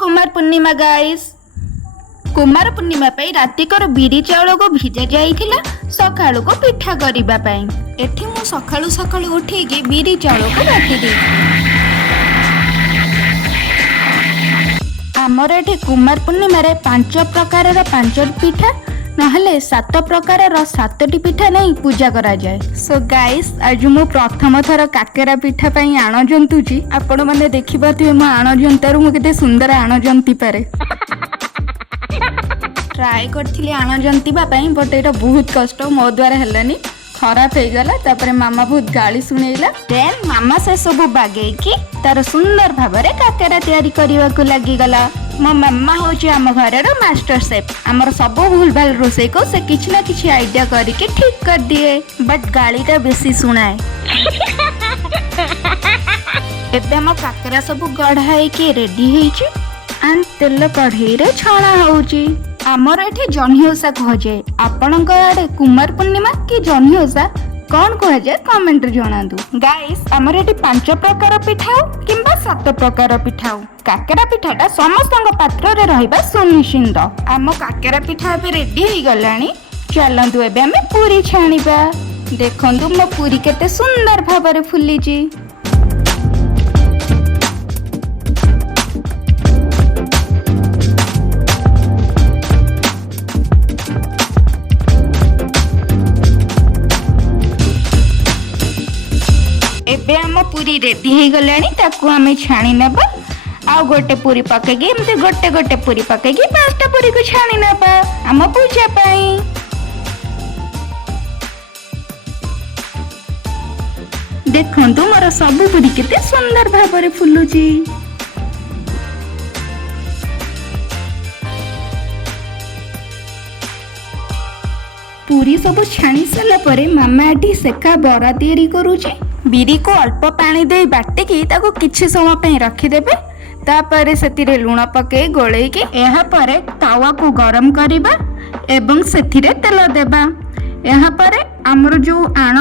कुमार पूर्णिमा guys. Kumar पूर्णिमा पे रातिकर बिरी चाउल को भिजा जाइथिला सकाळु को पिठा करिबा पई। एठी मु सकाळु सकाळु उठी के बिरी चाउल को बाटी दे। आमर एठी कुमार पूर्णिमा रे 5 प्रकार रो 5 पिठा नहले 7 प्रकार रो 7टी पिठा नहीं पूजा करा जाए। सो गाइस आज मु प्रथम थर काकेरा पिठा पई आण जंतुची। आपण माने देखि पाथिबे म आण जंतारु मु केते सुंदर आण जंती पारे। ट्राई करथिली आण जंतीबा पई बट एटा बहुत कष्ट मो द्वारा हेलानी खराब हो गला। तापरे मामा बहुत गाली सुनेइला। देन मामा से सब बागेई की तार सुंदर भाबरे काकेरा तयारी करिवा को लागि गला। मो मामा होची आम घर मास्टर शेफ। आमर सब भूल भाल रोसे को से किछ ना किछ आइडिया करके ठीक कर दिए बट गालीटा बेसी सुनाए। एबे हम काकेरा सब गढ़ाई के रेडी हेची एंड तेल कढ़ाई रे छाणा होची। आमर एठी जन्ही ओसा कह जाए। आपनक आडे कुमार पूर्णिमा कि जन्ही ओसा कौन कह जाए कमेंट रे जणादु। गाइस आमर एठी 5 प्रकार पिठा किंबा 7 प्रकार पिठा काकेरा पिठाटा समस्तंग पात्र रे रहिबा सुनिश्चित। आम काकेरा पिठा बे रेडी हे गलानी। चलंतु एबे हमें पूरी छाणीबा। देखंतु मो पूरी केते सुंदर भाबरे फुल्लीची। एबे हम पूरी रेडी हे गलानी ताकू हमें छाणी नेबा। आ गोटे पूरी पकेगी एमती गोटे गोटे पूरी पकेगी 5टा पूरी को छाणी नेबा हम पूजा पाई। देखंतु मोर सब पूरी केते सुंदर भाबरे फुलुची। पूरी सब छाणी सला परे मामा एठी सेका बरा तयारी करूची। बिरी को अल्प पानी दे बाटिकी ताको किछि समय पे रखी देबे। तापरे सेतिरे लूण पके गोळे के एहा परे तावा को गरम करिबा एवं सेथिरे तेल देबा। एहा परे हमर जो आण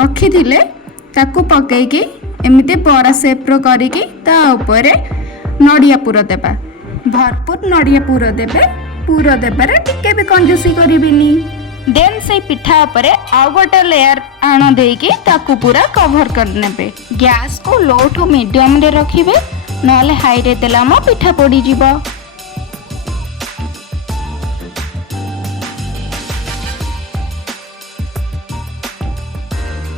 रखी थिले ताको पके के एमिते बरा शेप रो करिकी ता ऊपरे नडिया पुर देबा। भरपूर नडिया पुर देबे। पुर देबारे टिके भी कंजूसी करिबिनी। देन से पिठा उपरे आउ गोटे लेयर आण देकी ताकू पूरा कवर कर नेबे। गैस को लो टू मीडियम रे रखिबे नले हाई रे देला म पिठा पड़ी जिवो।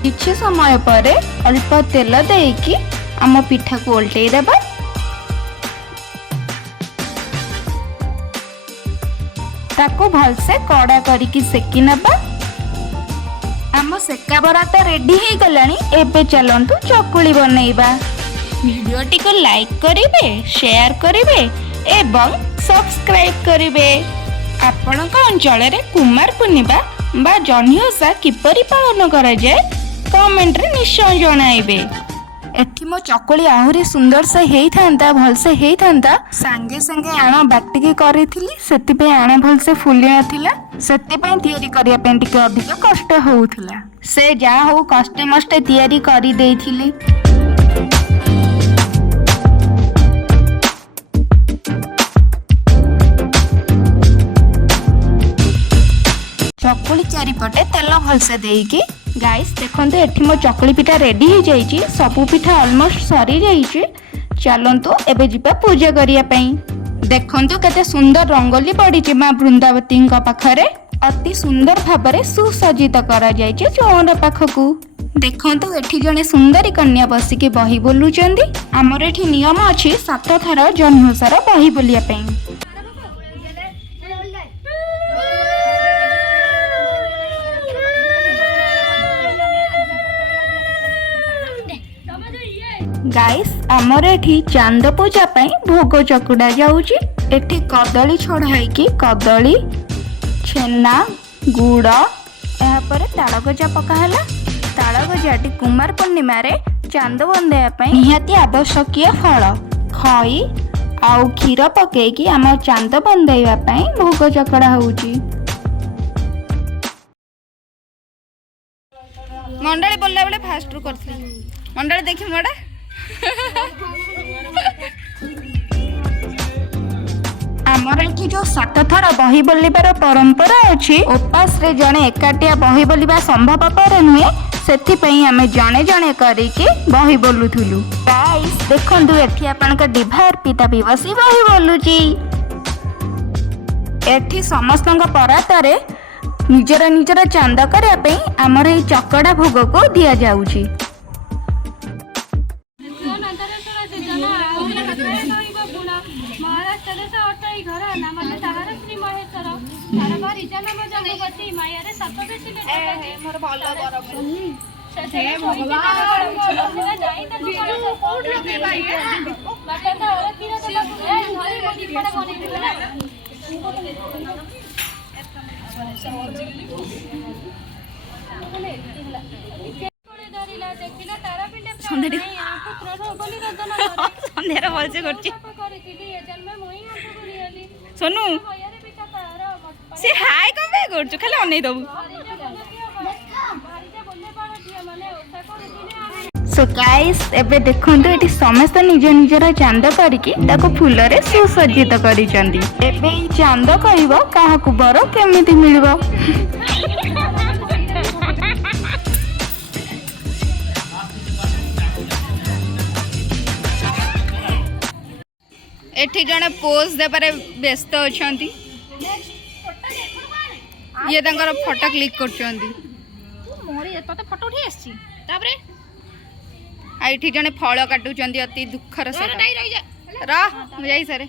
किछि समय परे अल्प तेल देकी हम पिठा को उल्टे देबा। ताको भलसे कड़ा करिकी सेकी नबा। आम सेका बरा तो रेडी हे गलानी। एबे चलंतु चकुली बनैबा। वीडियोटी को लाइक करिवे, शेयर करिवे एवं सब्सक्राइब करिवे। आपनक अंचल रे कुमार पूर्णिमा बा जन्ही ओसा किपरि पालन करा जाय कमेंट रे निश्चय जणाइबे। एठी मो चकुली आहुरी सुंदर से हेई थांता भल से हेई थांता संगे संगे आण बाटिकी करिथिली सेति पे आण भल से फुली नथिला। सेति पे तयारी करिया पे टिके अधिक कष्ट होउथिला। से जा हो कष्टे मष्टे तयारी करि देइथिली। चकुली चारिपटे तेल भल से देइकी गाइस देखंतु एठी मो चकुली पिठा रेडी हो जाइची। सबु पिठा ऑलमोस्ट सरी जाइची। चलंतु एबे जिबा पूजा करिया पई। देखंतु केते सुंदर रंगोली पड़ीची मां वृंदावती पाखरे। अति सुंदर भाबरे सुसज्जित करा जाइची चौरा पाखकू। देखंतु एठी जने सुंदरी कन्या बसिके बही बोलुचंदी। हमर एठी नियम अछि 7 थर जन्मसार बही बोलिया पई। गाइस आमर एठी चांद पूजा पई भोग चकुडा जाउची। एठी कदली छड़ाई की कदली छेना गुड़ एहा पर ताଳ गजा पका हला। ताଳ गजाटी कुमार पूर्णिमा रे चांद बंदेया पई निहाती आवश्यकीय फल खई आउ क्षीर पके की आम चांद बंदेया पई भोग चकड़ा होउची। मंडली बोलला बेले फास्ट रु करथली। मंडली देखि मोडा ଆମର ଏଠି ଯୋଉ 7 ଥର ବହି ବୋଲିବାର ପରମ୍ପରା ଅଛି, ଉପାସରେ ଜଣେ ଏକାଟିଆ ବହି ବୋଲିବା ସମ୍ଭବପର ନୁହେଁ। ସେଥିପାଇଁ ଆମେ ଜଣେ ଜଣେ କରିକି ବହି ବୋଲୁଥିଲୁ। ଗାଇସ୍ ଦେଖନ୍ତୁ, ଏଠି ଆପଣଙ୍କ ଡିଭା ଅର୍ପିତା ବି ବସି ବହି ବୋଲୁଛି। ଏଠି ସମସ୍ତଙ୍କ ପରାତରେ ନିଜର ନିଜର ଚାନ୍ଦ କରିବା ପାଇଁ ଆମର ଏଇ ଚକଡ଼ା ଭୋଗକୁ ଦିଆଯାଉଛି। ସନ୍ଧ୍ୟାର ଭଲସେ କରୁଛି ସୋନୁ। ସେ ହାଇ କଣ ପାଇଁ କରୁଛୁ? ଖାଲି ଅନେଇ ଦବୁ। ସୋ ଗାଇସ୍ ଏବେ ଦେଖନ୍ତୁ, ଏଠି ସମସ୍ତେ ନିଜ ନିଜର ଚାନ୍ଦ କରିକି ତାକୁ ଫୁଲରେ ସୁସଜ୍ଜିତ କରିଛନ୍ତି। ଏବେ ଏଇ ଚାନ୍ଦ କହିବ କାହାକୁ ବର କେମିତି ମିଳିବ। एठी जने पोज देबारे व्यस्त अछंती। ये तांकर फोटो क्लिक करछंती। मोरी तते फोटो उठी आछि ताबरे आ एठी जने फळ काटुचंती अति दुखर से रा मु जाई सरे।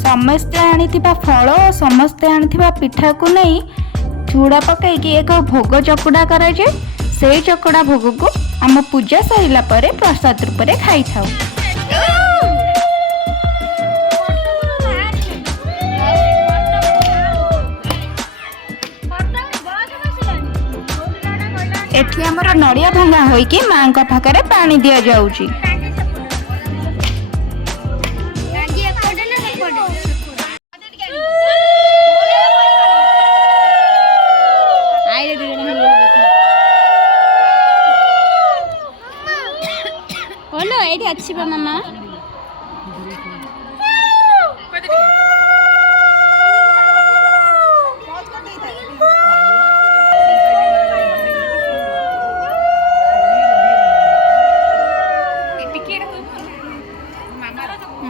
समस्ते आनिथिबा फल और समस्ते आनिथिबा पिठा को नहीं चूड़ा पकाइकी एक भोग चकुड़ा कराए। से चकड़ा भोग को आम पूजा सरिला परे प्रसाद रूप में खाई थाउ। एठी हमर नड़िया भंगा होइकी मां का पाखरे पानी दिया जाउची। बोलो एठी अच्छी बा मामा।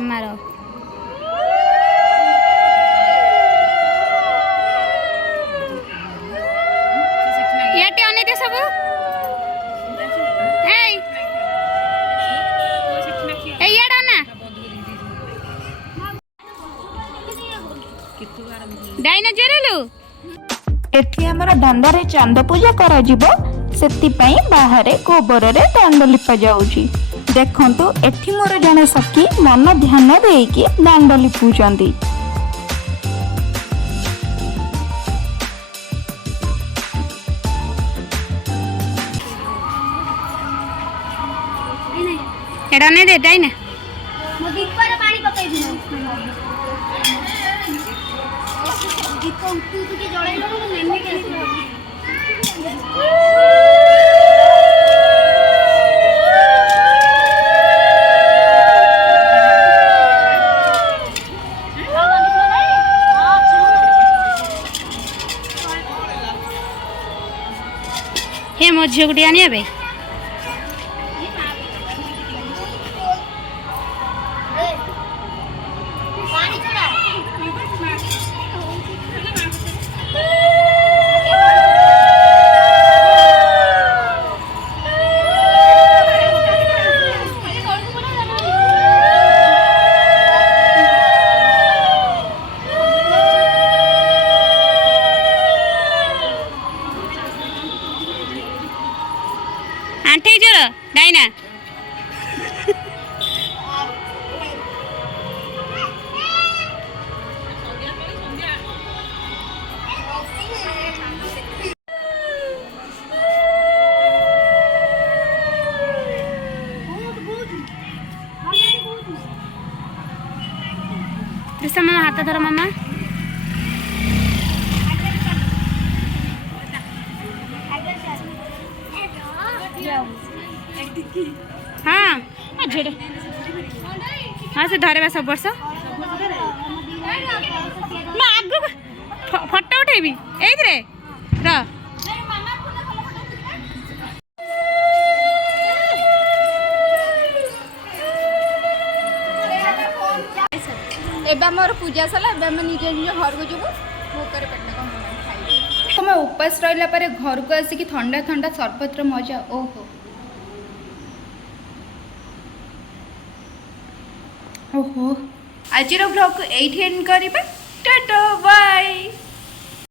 मारो याटे अने दे सब एठी हमर दांडारे चांद पूजा करा जिवो। सेतिपई बाहरे गोबररे दांड लिपा जाउची। देखंतु एठी मोर जने सखी मन ध्यान देइकी दांड लिपुचंती। एडा नै दे दाई ना मो दीपर पानी पकाई दिनो दीप उठू के जळाई लो नेमे के हे मो झियो गुडी आनिया बे पानी चढ़ा आंटी जोर डाइना कृष्ण मामा हाथ धर मामा हाँ झेड़ हाँ से धरे सब वर्ष मैं आगु फोटो उठेबी एइथरे र एबे मोर पूजा सला एबे हम निज निज घर को जीवु भोकर पेट कम खाई तुम उपास रहिला परे घर को आसिकी ठंडा ठंडा सरबतर मजा ओहो ओहो आज ब्लॉग को एंड करिबा टाटा बाय।